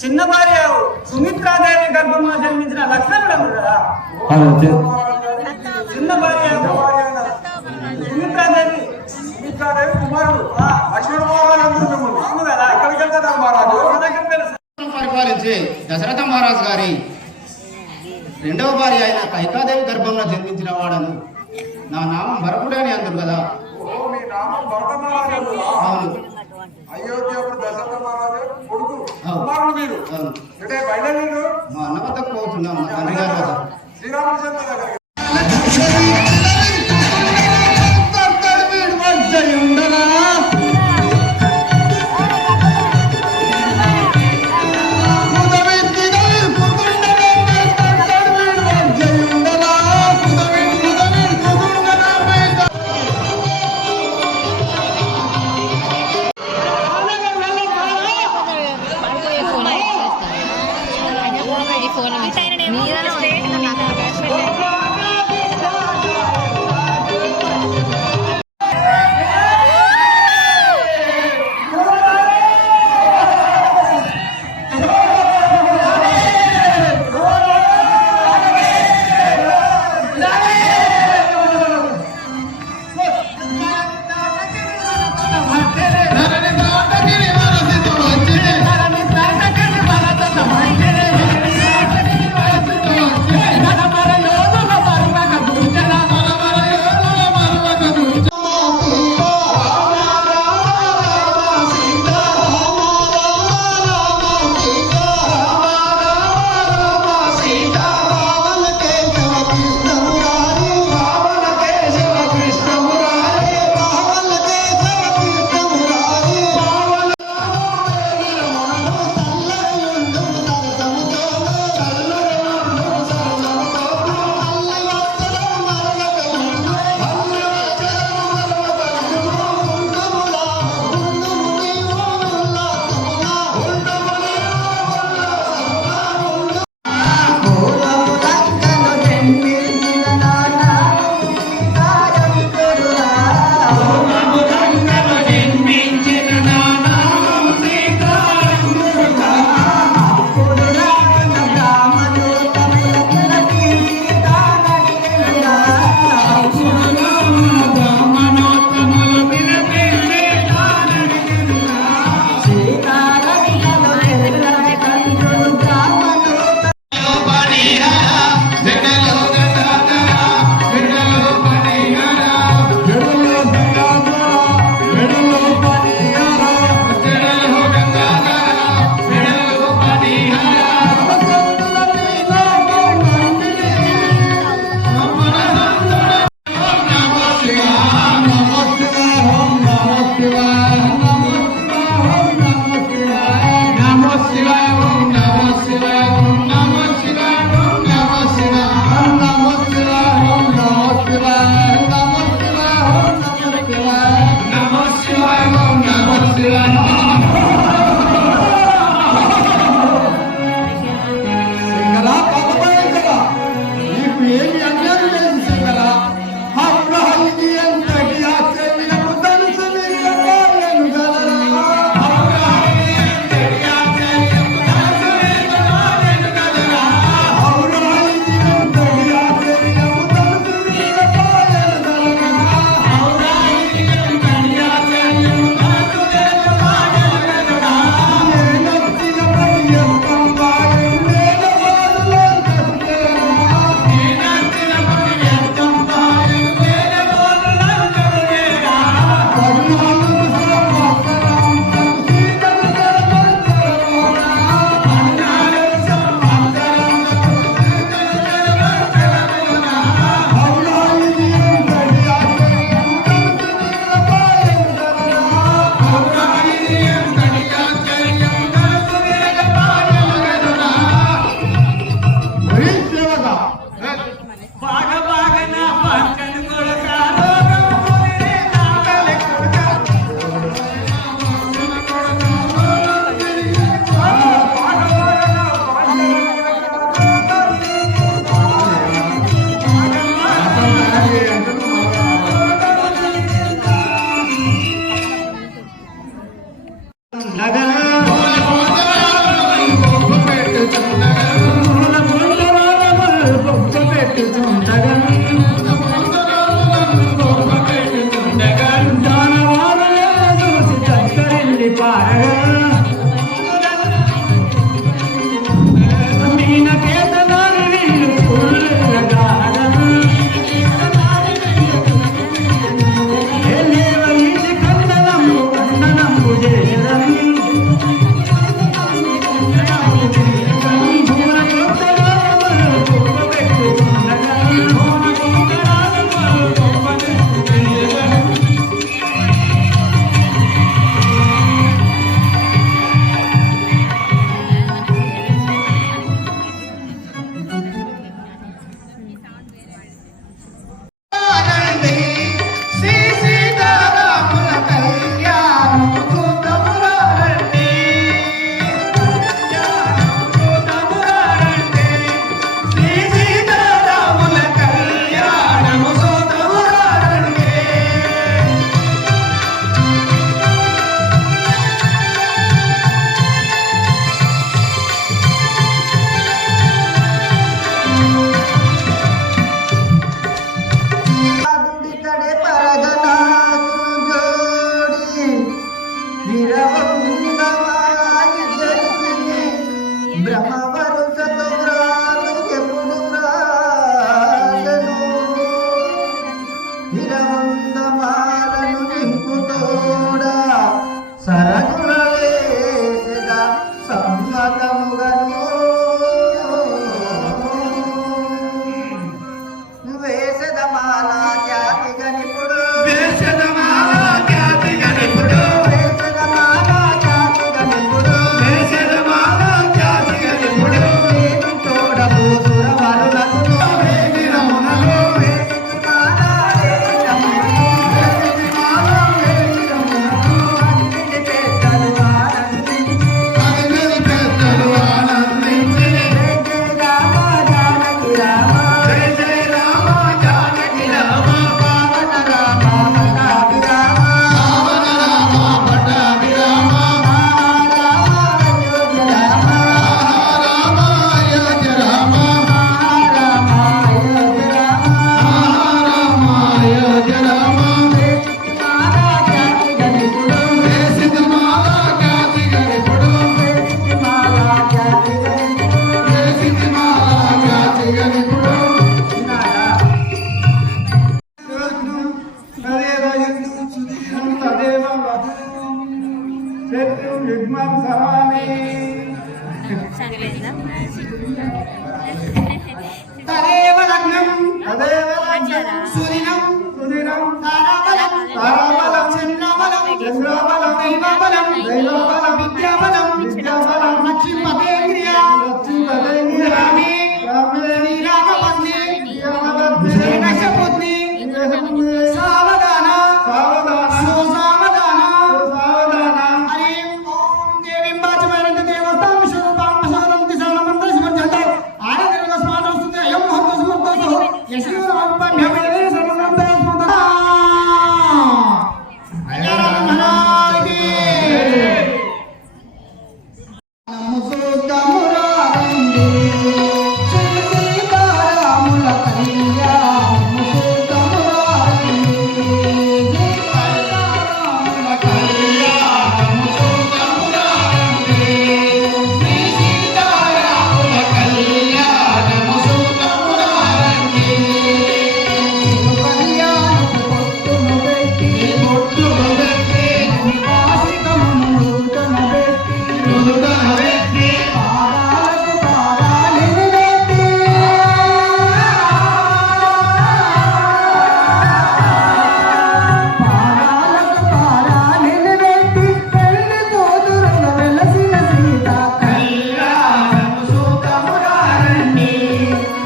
చిన్న భార్య సుమిత్రాదేవి గర్భంలో జన్మించిన లక్ష్మణుడు కదా. చిన్న భార్య సుమిత్రాదేవి కుమారుడు లక్ష్మణ పరిపాలించే దశరథ మహారాజు గారి రెండవ భార్య అయిన కైకాదేవి గర్భంలో జన్మించిన వాడను. నా నామం భరతుడు అని అందరు కదా. అవును. అయోధ్యప్పుడు దశరథ మహారాజు కొడుకు కుమారుడు మీరు. అంటే బయలుదేరు మా అన్న వద్దకు పోతున్నాం, మా తండ్రి గారి వద్ద. శ్రీరామచంద్ర దగ్గరికి ఫోన్ నిరవందమాలను నింపుతోడా సరగుణ వేసెద సమ్మతముగను వేసదమాల జాతి గనిపుడు వేసదమాల జాతి గనిపుడు వేసదమాల జాతి గనిపుడు వేసదమాల జాతి గనిపుడు వేది తోడము సురవరులకు వేది రమునలో వేసిది మాల వేసి రమునలో వేసిది మాల వేసి రమునలో అన్నిటి పెద్దలు ఆనందించి అన్నిటి పెద్దలు ఆనందించి జయ జయ రామ జానకి రామ జయ జయ రామ జానకి రామ పావన రామ పట్టాభిరామ రామ అయోధ్య రామ రామ అయోధ్య రామ అయోధ్య రామ వేసిది మాల జాతి గనిపుడు వేసిది మాల జాతి గనిపుడు తదేవ లగ్నం తదేవ లగ్నం సుదినం సుదినం తారాబలం తారాబలం చంద్రబలం చంద్రబలం దైవబలం దైవబలం విద్యాబలం విద్యాబలం లక్ష్మీపతేంద్రియ లక్ష్మీపతేంద్రియ రామే రామే రామపత్ని రామపత్ని నశపుత్ని సావధాన సావధాన సుసావధాన సుసావధాన హరి ఓం దేవీం వాచమైనంత దేవస్థానం విశ్వరూపాం ప్రసాదం దిశానమంత్ర శివజంత ఆరాధన స్మారణ స్తుతి అయం మహత్వ సమర్థో యశ్వరాంపమ్యమే సమనంత స్మృత అయ్యారామ మహారాజుకి నమో సోదమురారండి శ్రీ సీతారాముల కళ్యాణము సోదమురారండి శ్రీ సీతారాముల కళ్యాణము సోదమురారండి శ్రీ సీతారాముల కళ్యాణము సోదమురారండి శివ కళ్యాణపు పొట్టును పెట్టి పొట్టును పెట్టి నివాసికమును నూతన పెట్టి నూతన పెట్టి పాదాలకు పాదాలిని పెట్టి పాదాలకు పాదాలిని పెట్టి పెళ్లి కూతురుగా వెలసిన సీత కళ్యాణము సూతమురారండి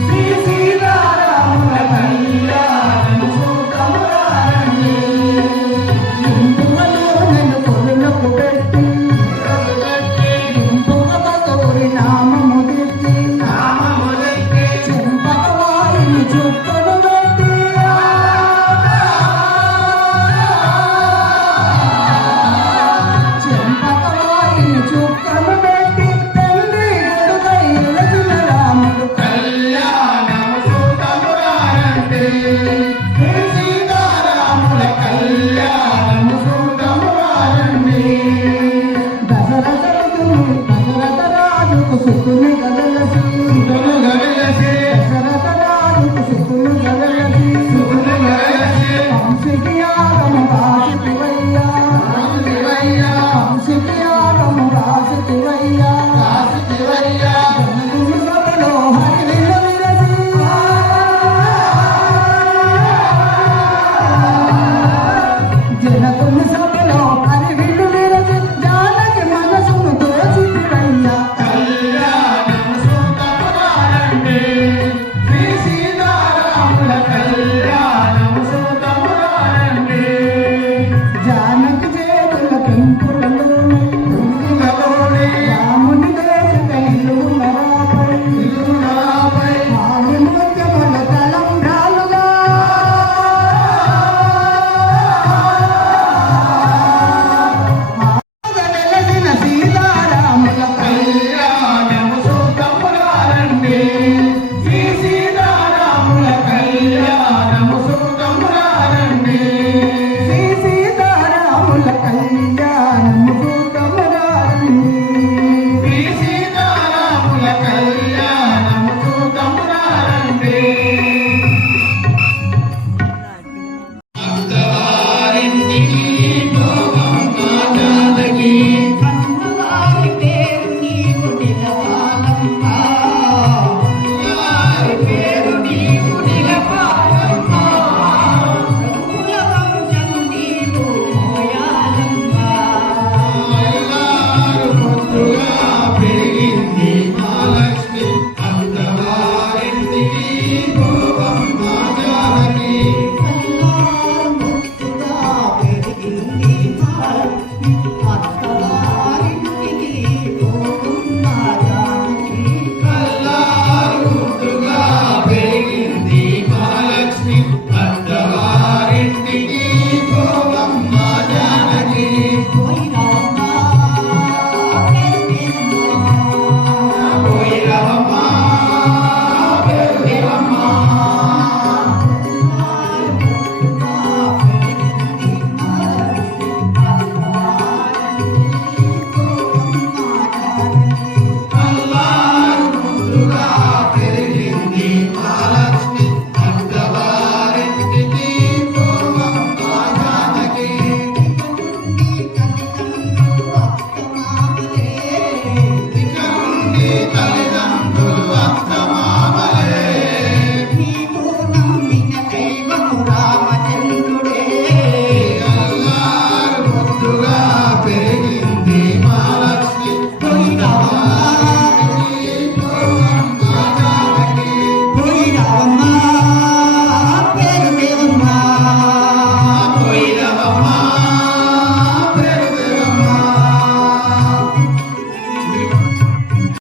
శ్రీ సీతారాముల కళ్యాణము సూతమురారండి ఇందువలో నన్ను కొలులకు పెట్టి ఇందువలో గౌరి నామము దిట్టి చెంపక వారిని చుక్కను పెట్టి చెంపక వారిని చుక్కను పెట్టి పెళ్లి కొడుకై వెలసిన రాముడు కళ్యాణము సూతమురారండి శ్రీ సీతారాముల కళ్యాణము సూతమురారండి దశరథ రాజుకు సుఖుని గదలసి దశరథ రాజుకు సుఖుని గదలసి వంశీకి ఆగమ బాసి